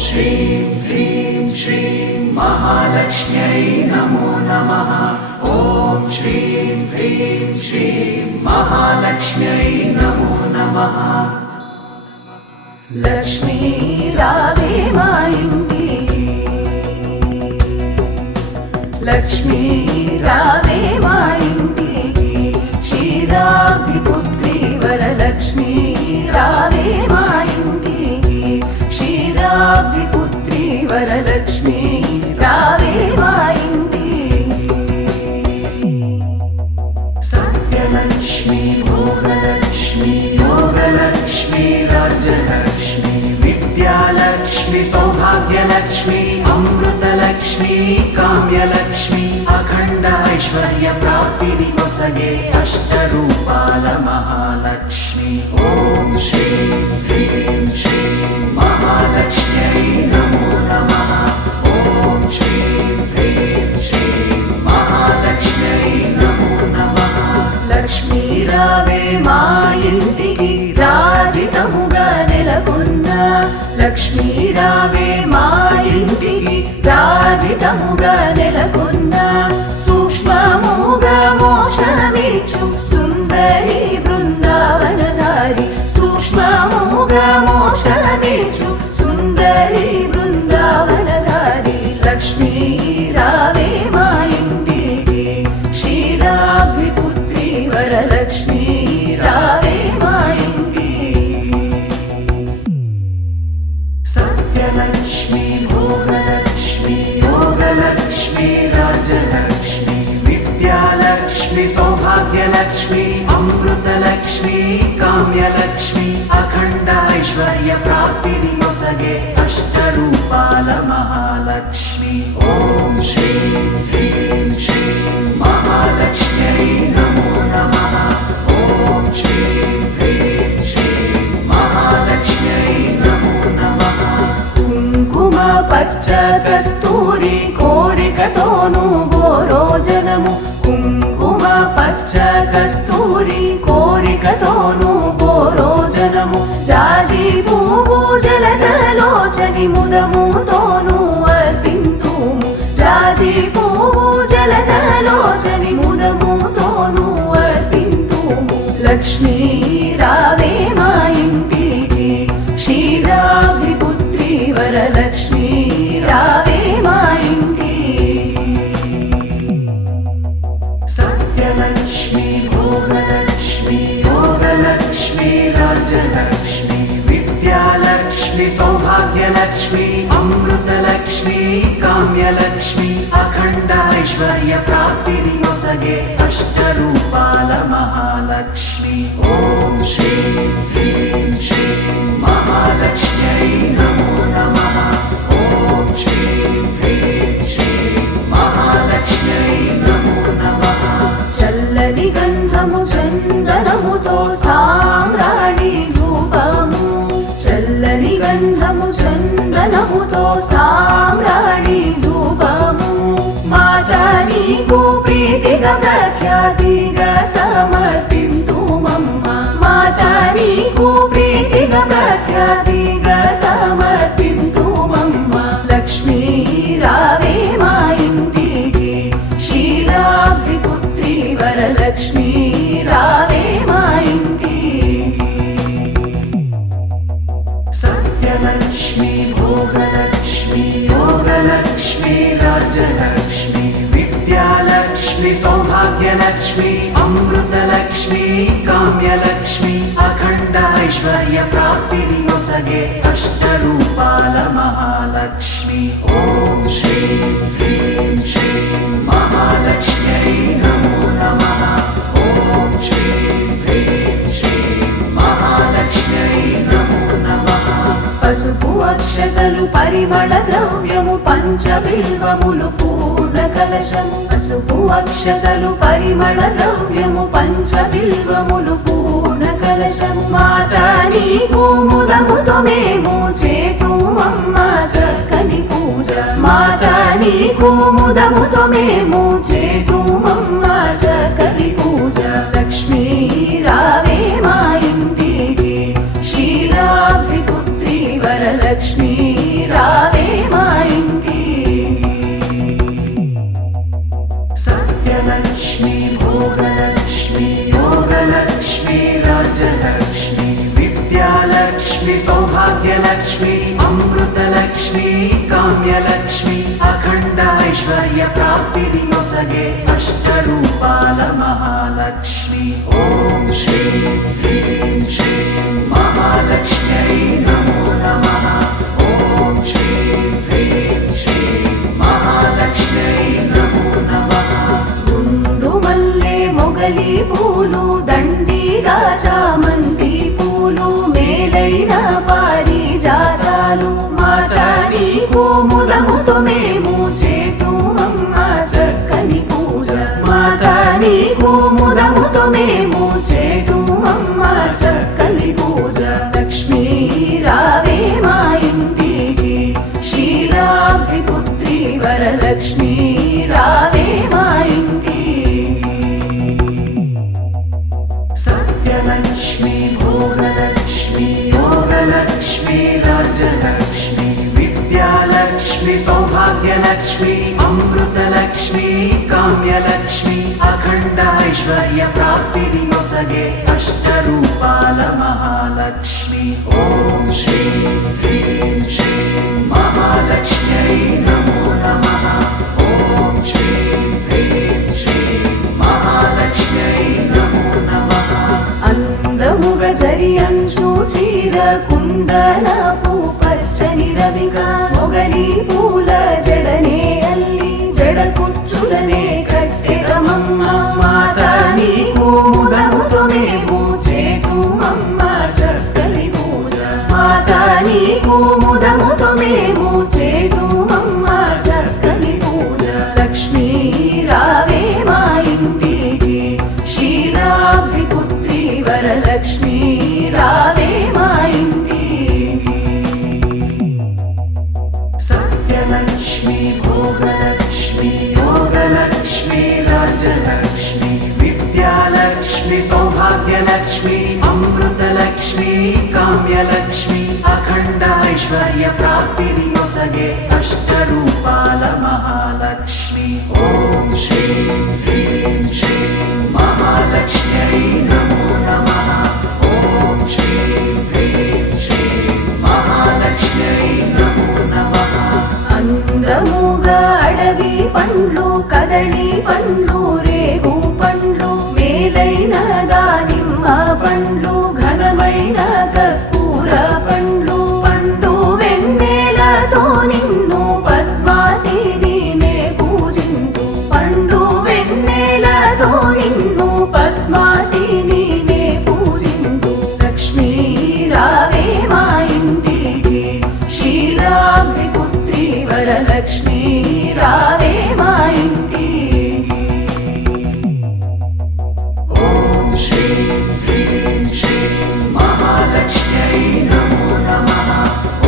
श्रीं ह्रीं श्रीं महालक्ष्म्यै नमो नमः। ॐ श्रीं ह्रीं श्रीं महालक्ष्म्यै नमो नमः। लक्ष्मी रावे मा इंटिकी, लक्ष्मी रावे मा इंटिकी, क्षीराब्धिपुत्री वरलक्ष्मी रावे मा इंटिकी, क्षीराब्धिपुत्री वरलक्ष्मी रावे मा इंटिकी। सत्यलक्ष्मी भोगलक्ष्मी योगलक्ष्मी राज्यलक्ष्मी विद्यालक्ष्मी सौभाग्यलक्ष्मी अमृतलक्ष्मी काम्यलक्ष्मी अखंड ऐश्वर्य प्राप्तिनि वसगे अष्टरूपाल महालक्ष्मी। ॐ श्रीं ह्रीं श्रीं महालक्ष्म्यै नमो नमः। ॐ श्रीं ह्रीं श्रीं महालक्ष्म्यै नमो नमः। लक्ष्मी रावे मा इंटिकी राजितमुगा नेलకొన్న, लक्ष्मी रावे मा इंटिकी राजितमुगा नेलకొన్న, सूक्ष्ममुगा मोक्षमिच्छु सुंदरी बृंदावनधारी, सूक्ष्ममुगा मोक्षमिच्छु सुंदरी बृंदावनधारी। लक्ष्मी रावे मा इंटिकी, क्षीराब्धिपुत्री वरलक्ष्मी रावे मा इंटिकी। सत्यलक्ष्मी भोगलक्ष्मी योगलक्ष्मी राज्यलक्ष्मी विद्यालक्ष्मी सौभाग्यलक्ष्मी अमृतलक्ष्मी काम्यलक्ष्मी अखंड ऐश्वर्य प्राप्तिनि वसगे अष्टरूपाल महालक्ष्मी। ॐ श्रीं ह्रीं श्रीं महालक्ष्म्यै नमो नमः। ॐ श्रीं ह्रीं श्रीं महालक्ष्म्यै नमो नमः। కుంకుమ పచ్చ కస్తూరి కోరికతోను గోరోజనము, కుంకుమ పచ్చ కస్తూరి కోరికతోను గోరోజనము, జాజి పువ్వు జలజలోచని ముదముతోను అర్పింతుము, జాజి పువ్వు జలజలోచని ముదముతోను అర్పింతుము। లక్ష్మీ రావే మా ఇంటికి, క్షీరాబ్ధిపుత్రి వరలక్ష్మీ రావే మా ఇంటికి। सत्यलक्ष्मी भोगलक्ष्मी योगलक्ष्मी राज्यलक्ष्मी विद्यालक्ष्मी सौभाग्यलक्ष्मी अमृतलक्ष्मी काम्यलक्ष्मी अखंड ऐश्वर्य प्राप्तिनि वसगे अष्टरूपाल महालक्ष्मी। ॐ श्रीं ह्रीं श्रीं महालक्ष्म्यै नमो नमः। ॐ श्रीं ह्रीं श्रीं महालक्ष्म्यै नमो नमः। చల్లని గంధము చందనముతో సామ్రాణి ధూపము, చల్లని గంధము చందనముతో సామ్రాణి ధూపము, మాతా నీకు ప్రీతిగా ప్రఖ్యాతిగా సమర్పింతుమమ్మ, మాతా నీకు ప్రీతిగా ప్రఖ్యాతిగా సమర్పింతుమమ్మ। లక్ష్మీ రావే మా ఇంటికి, క్షీరాబ్ధిపుత్రి వరలక్ష్మీ రావే మా ఇంటికి। सत्यलक्ष्मी भोगलक्ष्मी योगलक्ष्मी राज्यलक्ष्मी विद्यालक्ष्मी सौभाग्यलक्ष्मी अमृतलक्ष्मी काम्यलक्ष्मी अखंड ऐश्वर्य प्राप्तिनि वसगे अष्टरूपाल महालक्ष्मी। ॐ श्रीं ह्रीं श्रीं महालक्ष्म्यै नमो नमः। ॐ श्रीं ह्रीं श्रीं महालक्ष्म्यै नमो नमः। పసుపు అక్షతలు పరిమళ ద్రవ్యము పంచబిల్వములు పూర్ణ కలశము, పసుపు అక్షతలు పరిమళ ద్రవ్యము పంచబిల్వములు పూర్ణ కలశము, మాతా నీకు ముదముతో మేము చేతుమమ్మ చక్కని పూజ, మాతా నీకు ముదముతో మేము చేతుమమ్మ చక్కని పూజ। లక్ష్మీ రావే మా ఇంటికి, క్షీరాబ్ధిపుత్రి వరలక్ష్మీ రా अमृतलक्ष्मी सौभाग्यलक्ष्मी अमृतलक्ष्मी काम्यलक्ष्मी अखंड ऐश्वर्य प्राप्तिरिनोसगे अष्टरूपाल महालक्ष्मी ओम श्रीं ह्रीं श्रीं महालक्ष्म्यै नमो नमः ओम श्रीं ह्रीं श्रीं महालक्ष्म्यै नमो नमः गुंडुमल्ले मोगली पूलु దండిగా చామంతి పూలు మేలైన పారిజాతాలు మాతా నీకు ముదముతో మేము చేతుమమ్మ చక్కని పూజ మాతా నీకు ముదముతో మేము చేతుమమ్మ చక్కని పూజ లక్ష్మీ రావే మా ఇంటికి క్షీరాబ్ది పుత్రి వరలక్ష్మీ రావే మా ఇంటికి सत्यलक्ष्मी भोगलक्ष्मी योगलक्ष्मी राज्यलक्ष्मी विद्यालक्ष्मी सौभाग्यलक्ष्मी अमृतलक्ष्मी काम्यलक्ष्मी अखंड ऐश्वर्य प्राप्तिरिनोसगे अष्टरूपाल महालक्ष्मी ओम श्रीं ह्रीं श्रीं महालक्ष्म्यै नमो नमः ओम श्रीं ह्रीं श्रीं महालक्ष्म्यै नमो नमः అందముగ జరియంచు చీర కుందనపు పచ్చని రవిగా మొగలి పూల జడనే అల్లి జడ కుచ్చులనే కట్టెదమమ్మ మాతా నీకు ముదముతో మేము చేతుమమ్మ చక్కని పూజ మాతా నీకు ముదముతో మేము చేతుమమ్మ చక్కని పూజ లక్ష్మీ రావే మా ఇంటికి క్షీరాబ్ది పుత్రి వరలక్ష్మీ రావే మా ఇంటికి सत्यलक्ष्मी भोगलक्ष्मी योगलक्ष्मी राज्यलक्ष्मी विद्यालक्ष्मी सौभाग्यलक्ष्मी अमृतलक्ष्मी काम्यलक्ष्मी अखंड ऐश्वर्य प्राप्तिरिनोसगे अष्टरूपाल महालक्ष्मी ओम श्रीं ह्रीं श्रीं महालक्ष्म्यै नमो नमः ओम श्रीं ह्रीं श्रीं महालक्ष्म्यै नमो नमः అందముగా అడవి పండ్లు కదళి పండ్లు రేగు పండ్లు మేలైన దానిమ్మ పండ్లు ఘనమైన కర్పూర పండ్లు పండు వెన్నెలతో నిన్ను పద్మాసిని నే పూజింతు పండు వెన్నెలతో నిన్ను పద్మాసిని నే పూజింతు లక్ష్మీ రావే మా ఇంటికి క్షీరాబ్ది పుత్రి వరలక్ష్మీ రావే మా ఇంటికి ఓం శ్రీం హ్రీం శ్రీం महालक्ष्म्यै नमो नमः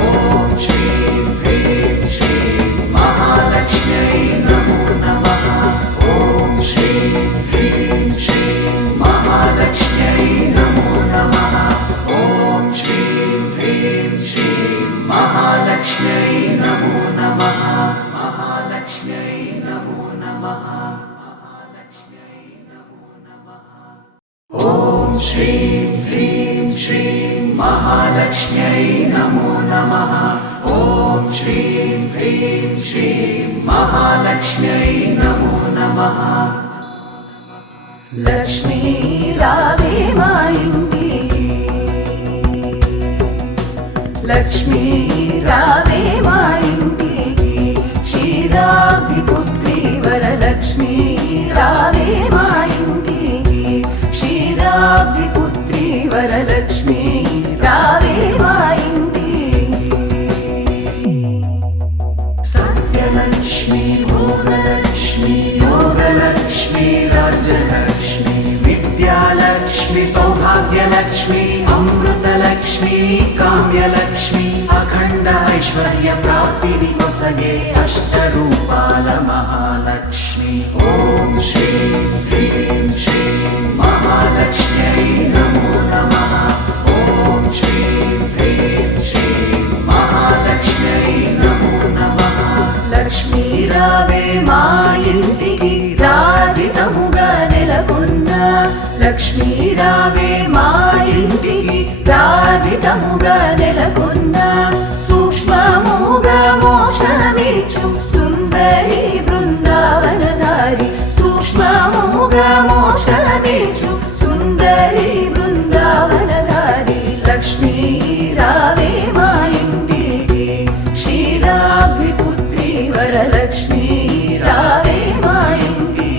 ओम श्रीं ह्रीं श्रीं महालक्ष्म्यै नमो नमः ओम श्रीं ह्रीं श्रीं महालक्ष्म्यै नमो नमः ओम श्रीं ह्रीं श्रीं महालक्ष्म्यै नमो नमः महालक्ष्म्यै नमो नमः महालक्ष्म्यै नमो नमः ओम श्रीं ह्रीं श्रीं महालक्ष्म्यै नमो नमः ओम श्रीं ह्रीं श्रीं महालक्ष्म्यै नमो नमः లక్ష్మీ రావే మా ఇంటికి లక్ష్మీ రావే మా ఇంటికి క్షీరాబ్ది పుత్రి వరలక్ష్మీ రావే మా ఇంటికి క్షీరాబ్ది పుత్రి వరలక్ష్మీ రావే మా ఇంటికి सत्यलक्ष्मी भोगलक्ष्मी योगलक्ष्मी राज्यलक्ष्मी विद्यालक्ष्मी सौभाग्यलक्ष्मी अमृतलक्ष्मी काम्यलक्ष्मी अखंड ऐश्वर्य प्राप्तिरिनोसगे अष्टरूपाल महालक्ष्मी ओम श्रीं ह्रीं श्रीं महालक्ष्म्यै नमो नमः ओम श्रीं ह्रीं श्रीं महालक्ष्म्यै नमो नमः లక్ష్మీ రావే మా ఇంటికి రాజితముగా నెలకొన్న లక్ష్మీ రావే మా ఇంటికి రాజిత రాజితముగా నెలకొన్న సూక్ష్మముగా మోక్షమిచ్చు సుందరి బృందావనధారి సూక్ష్మముగా మోక్షమిచ్చు సుందరి బృందావనధారి లక్ష్మీ రావే మా ఇంటికి క్షీరాబ్ధిపుత్రి వరలక్ష్మీ రావే మా ఇంటికి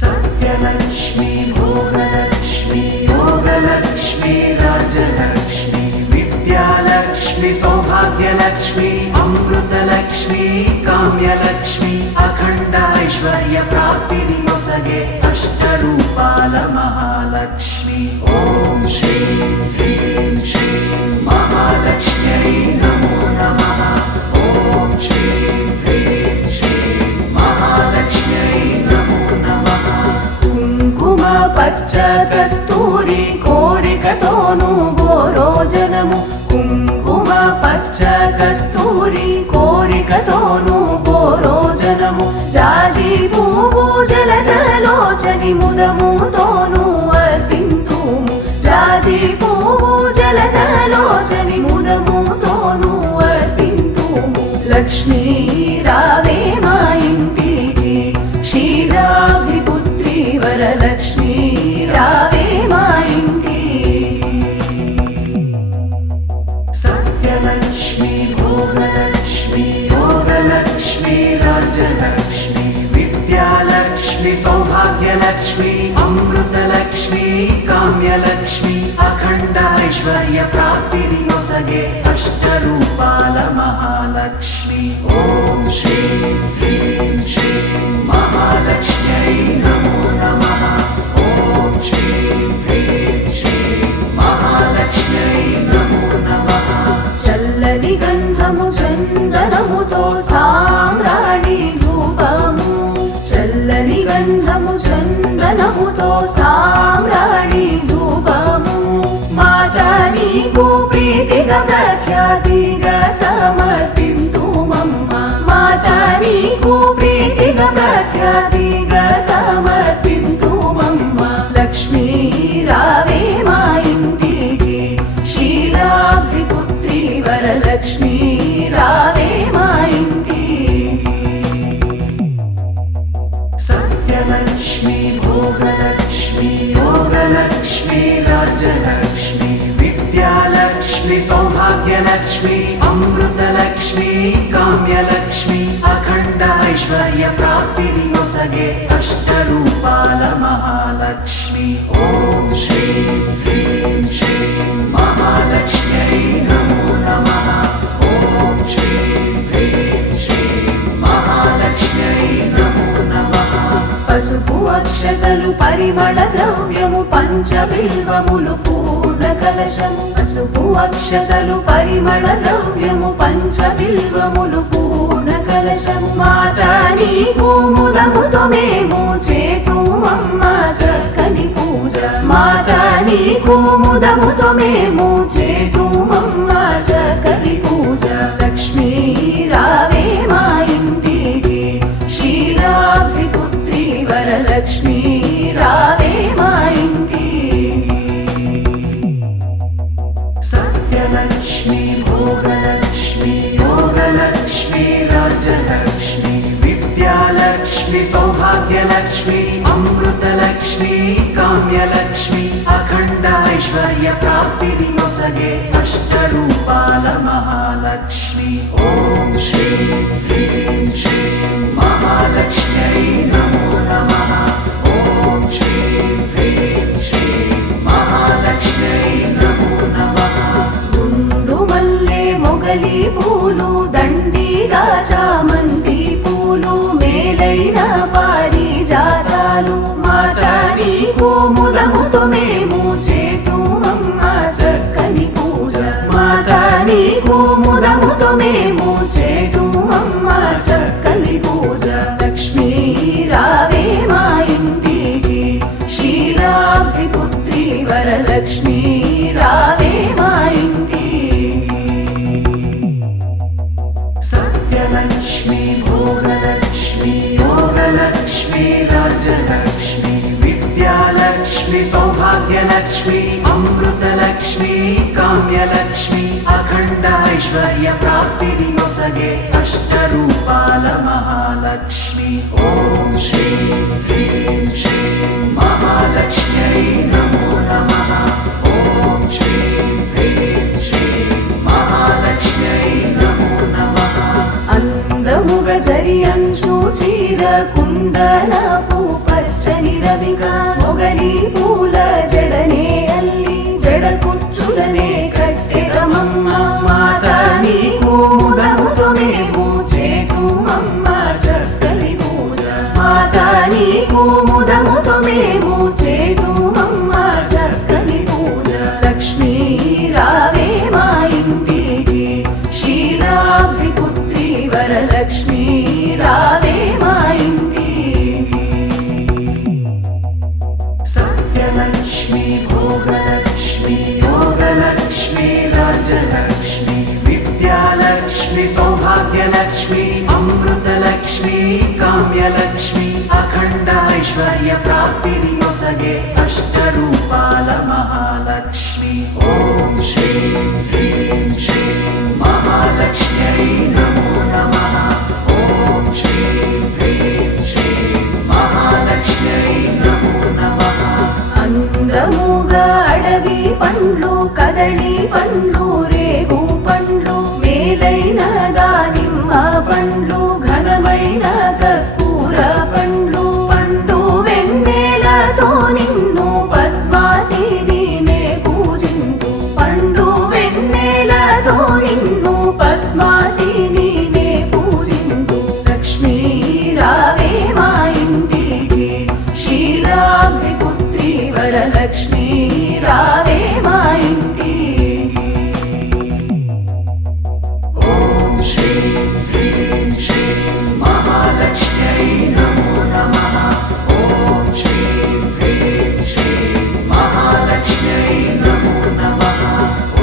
సత్యలక్ష్మి భోగలక్ష్మి యోగలక్ష్మి రాజలక్ష్మి విద్యాలక్ష్మి సౌభాగ్యలక్ష్మి అమృతలక్ష్మి కామ్యలక్ష్మి అఖండ ఐశ్వర్య ప్రాప్తిని నొసగే అష్టరూపాల మహాలక్ష్మి ఓం శ్రీం హ్రీం శ్రీం మహాలక్ష్మ్యై నమో నమః ఓం శ్రీం హ్రీం శ్రీం మహాలక్ష్మ్యై నమో నమః కుంకుమ పచ్చ కస్తూరి కోరికతోను గోరోజనము కుంకుమ పచ్చ కస్తూరి కోరికతోను గోరోజనము జాజి పువ్వు జలజలోచని ముదముతోను అర్పింతుము జాజి పువ్వు జలజలోచని ముదముతోను అర్పింతుము లక్ష్మీ రావే మా ఇంటికి క్షీరాబ్ధిపుత్రి వరలక్ష్మీ రావే మా ఇంటికి సత్యలక్ష్మి భోగలక్ష్మి యోగలక్ష్మి రాజలక్ష్మి విద్యాలక్ష్మి సౌభాగ్యలక్ష్మి అమృతలక్ష్మి కామ్యలక్ష్మి అఖండ ఐశ్వర్య ప్రాప్తిని నొసగే అష్టరూపాల మహాలక్ష్మి ఓం శ్రీం హ్రీం శ్రీం మహాలక్ష్మ్యై నమో నమః ఓం శ్రీం హ్రీం శ్రీం మహాలక్ష్మ్యై నమో నమః చల్లని గంధము చందనముతో సామ్రాణి ధూపము చల్లని గంధము చందనముతో సామ్రాణి ధూపము మాతా నీకు ప్రీతిగా ప్రఖ్యాతిగా సమర్పింతుమమ్మ మాతా నీకు ప్రీతిగా ప్రఖ్యాతిగా సమర్పింతుమమ్మ లక్ష్మీ రావే మా ఇంటికి క్షీరాబ్ధిపుత్రి వరలక్ష్మీ రావే మా ఇంటికి సత్యలక్ష్మి భోగలక్ష్మి యోగలక్ష్మి రాజలక్ష్మి విద్యాలక్ష్మి సౌభాగ్యలక్ష్మి అమృతలక్ష్మి కామ్యలక్ష్మి అఖండ ఐశ్వర్య ప్రాప్తిని నొసగే అష్టరూపాల మహాలక్ష్మి ఓం శ్రీం హ్రీం శ్రీం మహాలక్ష్మ్యై నమో నమః ఓం శ్రీం హ్రీం శ్రీం మహాలక్ష్మ్యై నమో నమః పసుపు అక్షతలు పరిమళ ద్రవ్యము పంచబిల్వములు పూర్ణ కలశము పసుపు అక్షతలు పరిమళ ద్రవ్యము పంచబిల్వములు పూర్ణ కలశము మాతా నీకు ముదముతో మేము చేతుమమ్మ చక్కని పూజ మాతా నీకు ముదముతో మేము చేతుమమ్మ చక్కని పూజ లక్ష్మీ రావే మా ఇంటికి క్షీరాబ్ధిపుత్రి వరలక్ష్మీ రావే మా ఇంటికి సత్యలక్ష్మి భోగలక్ష్మి యోగలక్ష్మి రాజలక్ష్మి విద్యాలక్ష్మి సౌభాగ్యలక్ష్మి అమృతలక్ష్మి కామ్యలక్ష్మి అఖండ ఐశ్వర్య ప్రాప్తిని నొసగే అష్టరూపాల మహాలక్ష్మి ఓం శ్రీం హ్రీం శ్రీం మహాలక్ష్మ్యై నమో నమః ఓం శ్రీం హ్రీం శ్రీం మహాలక్ష్మ్యై నమో నమః గుండు మల్లె మొగలి పూలు దండిగా చామంతి పూలు మేలైన పారిజాతాలు మాతా నీకు ముదముతో మేము చేతుమమ్మ చక్కని పూజ మాతా నీకు ముదముతో మేము చేతుమమ్మ చక్కని పూజ లక్ష్మీ రావే మా ఇంటికి క్షీరాబ్ధిపుత్రి వరలక్ష్మీ రావే మా ఇంటికి సత్యలక్ష్మి భోగలక్ష్మి యోగలక్ష్మి రాజలక్ష్మి విద్యాలక్ష్మి సౌభాగ్యలక్ష్మి ಸತ್ಯಲಕ್ಷ್ಮಿ ಕಾಮ್ಯಲಕ್ಷ್ಮಿ ಅಖಂಡ ಐಶ್ವರ್ಯ ಪ್ರಾಪ್ತಿನಿ ನೊಸಗೆ ಅಷ್ಟರೂಪಾಲ ಮಹಾಲಕ್ಷ್ಮಿ ಓಂ ಶ್ರೀಂ ಹ್ರೀಂ ಶ್ರೀಂ ಮಹಾಲಕ್ಷ್ಮ್ಯೈ ನಮೋ ನಮಃ ಓಂ ಶ್ರೀಂ ಹ್ರೀಂ ಶ್ರೀಂ ಮಹಾಲಕ್ಷ್ಮ್ಯೈ ನಮೋ ನಮಃ అందముగ జరియంచు చీర కుందనపు పచ్చని రవిగా మొగలి పూల జడనే అల్లి జడ కుచ్చులనే కట్టెదమమ్మ మాత నీకు ముదముతో మేము చేతుమమ్మ చక్కని పూజ మాత నీకు ముదముతో మేము చేతుమమ్మ చక్కని పూజ లక్ష్మీ రావే మా ఇంటికి క్షీరాబ్ది పుత్రి వరలక్ష్మీ రావే మా ఇంటికి సత్యలక్ష్మి భోగలక్ష్మి యోగలక్ష్మి రాజ్యలక్ష్మి విద్యాలక్ష్మి సౌభాగ్యలక్ష్మి అమృతలక్ష్మి కామ్యలక్ష్మి అఖండ ఐశ్వర్య ప్రాప్తిని నొసగే అష్టరూపాల మహాలక్ష్మి ఓం శ్రీం హ్రీం శ్రీం మహాలక్ష్మ్యై నమో నమః ఓం శ్రీం హ్రీం శ్రీం మహాలక్ష్మ్యై నమో నమః అందముగా అడవి పండ్లు కదళి పండ్లు రేగు పండ్లు మేలైన దానిమ్మ పండ్లు ఘనమైన కర్పూర పండ్లు పండు వెన్నెలతో నిన్ను పద్మాసిని నే పూజింతు పండు వెన్నెలతో నిన్ను పద్మాసిని నే పూజింతు లక్ష్మీ రావే మా ఇంటికి క్షీరాబ్ది పుత్రి వరలక్ష్మీ రావే మా ఇంటికి ఓం శ్రీం హ్రీం శ్రీం మహాలక్ష్మ్యై నమో నమః ఓం శ్రీం హ్రీం శ్రీం మహాలక్ష్మ్యై నమో నమః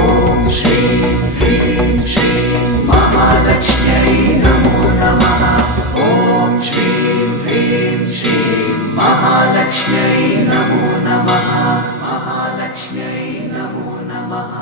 ఓం శ్రీం హ్రీం శ్రీం మహాలక్ష్మ్యై నమో నమః ఓం శ్రీం హ్రీం శ్రీం మహాలక్ష్మ్యై నమో నమః మహాలక్ష్మ్యై నమో నమః